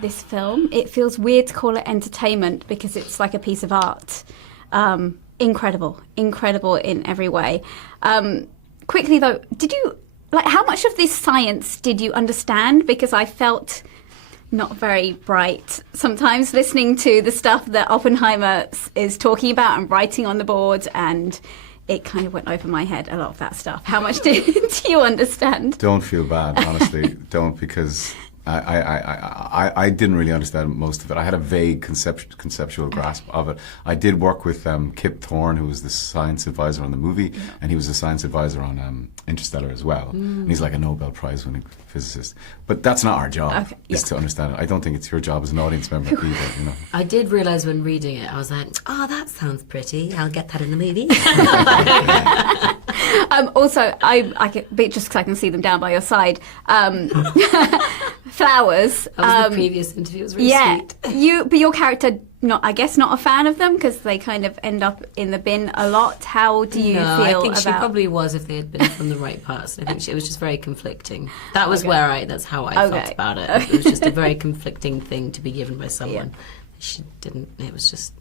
This film, it feels weird to call it entertainment because it's like a piece of art. Incredible in every way. Quickly though, how much of this science did you understand? Because I felt not very bright sometimes listening to the stuff that Oppenheimer is talking about and writing on the board, and it kind of went over my head, a lot of that stuff. How much do you understand? Don't feel bad, honestly. Don't, because I didn't really understand most of it. I had a vague conceptual grasp of it. I did work with Kip Thorne, who was the science advisor on the movie, and he was a science advisor on Interstellar as well. And he's like a Nobel Prize winning physicist. But that's not our job, is to understand it. I don't think it's your job as an audience member either, you know. I did realise when reading it, I was like, oh, that sounds pretty. I'll get that in the movie. Also, I just because I can see them down by your side. Flowers. That was the previous interview. It was really sweet. But your character, not a fan of them because they kind of end up in the bin a lot. How do you feel I think she probably was if they had been from the right person. I think it was just very conflicting. That was that's how I felt about it. It was just a very conflicting thing to be given by someone. She didn't. It was just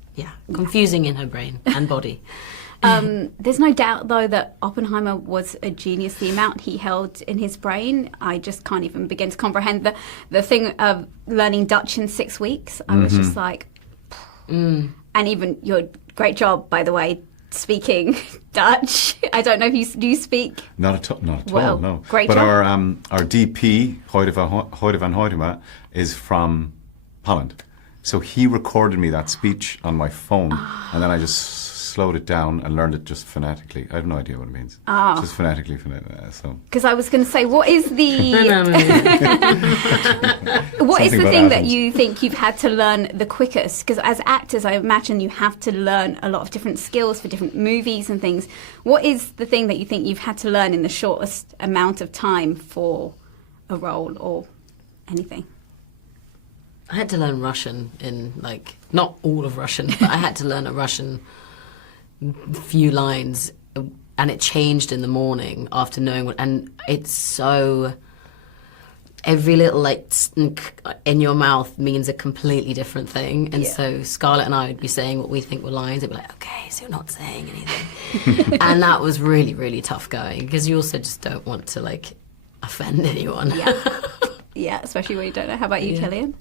confusing in her brain and body. There's no doubt, though, that Oppenheimer was a genius. The amount he held in his brain, I just can't even begin to comprehend. The thing of learning Dutch in 6 weeks, I was just like... And even your great job, by the way, speaking Dutch. I don't know if do you speak? Not at all, no. Great job. But our DP, Hoyde van Hoydema, is from Holland. So he recorded me that speech on my phone, and then I just slowed it down and learned it just phonetically. I have no idea what it means. Just phonetically. So. Because I was going to say, what is the what is the thing that you think you've had to learn the quickest? Because as actors, I imagine you have to learn a lot of different skills for different movies and things. What is the thing that you think you've had to learn in the shortest amount of time for a role or anything? I had to learn Russian in, not all of Russian, but I had to learn a Russian few lines, and it changed in the morning after knowing and it's so... Every little, in your mouth means a completely different thing. And so Scarlett and I would be saying what we think were lines. It'd be like, okay, so you're not saying anything. And that was really, really tough going, because you also just don't want to, offend anyone. Yeah, especially when you don't know. How about you, Cillian?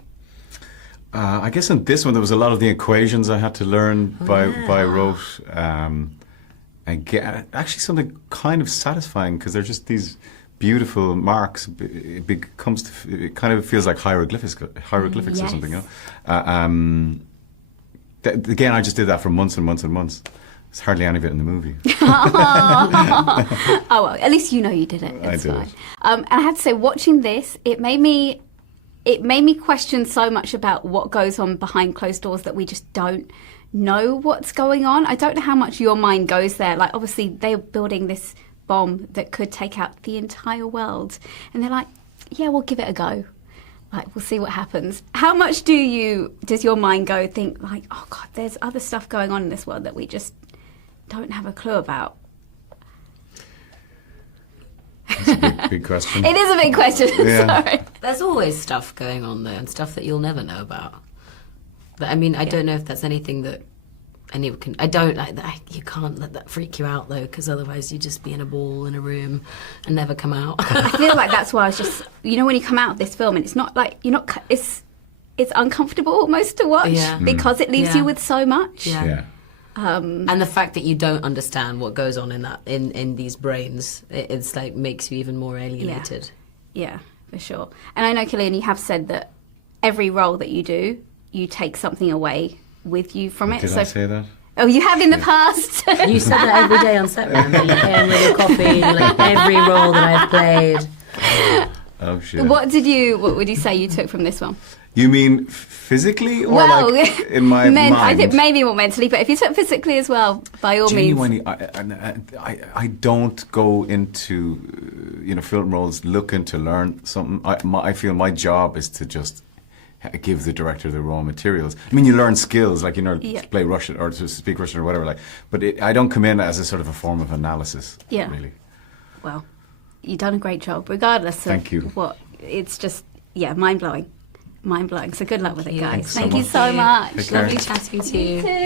I guess in this one there was a lot of the equations I had to learn by rote. Again, actually something kind of satisfying, because they're just these beautiful marks. It kind of feels like hieroglyphics or something. You know? Again, I just did that for months and months and months. There's hardly any of it in the movie. Oh well, at least you know you did it. It's I did fine. it. And I had to say, watching this, it made me question so much about what goes on behind closed doors that we just don't know what's going on. I don't know how much your mind goes there. Obviously, they're building this bomb that could take out the entire world. And they're like, yeah, we'll give it a go. We'll see what happens. How much does your mind go think, oh, God, there's other stuff going on in this world that we just don't have a clue about? That's a big question. It is a big question. Sorry. There's always stuff going on there, and stuff that you'll never know about. But I mean, I don't know if that's anything that anyone can... I don't like that. You can't let that freak you out, though, because otherwise you'd just be in a ball in a room and never come out. I feel like that's why I was just... when you come out of this film, and it's not you're not... It's uncomfortable almost to watch because it leaves you with so much. Yeah. And the fact that you don't understand what goes on in these brains, it's makes you even more alienated. Yeah, for sure. And I know, Cillian, you have said that every role that you do, you take something away with you from it. Did I say that? Oh, you have in the past. You said that every day on set, remember? You came with your coffee, and you're like, every role that I've played. Oh, shit. What would you say you took from this one? You mean physically, or in my mind? I think maybe more mentally, but if you took physically as well, by all means. I don't go into film roles looking to learn something. I feel my job is to just give the director the raw materials. I mean, you learn skills, to play Russian or to speak Russian or whatever, but I don't come in as a sort of a form of analysis. Yeah. Really. Well, you've done a great job, regardless of Thank you. what. It's just, mind blowing. mind blowing. So good luck with it, guys. Thanks Thank so you much. so much. Take care. Lovely chatting to you.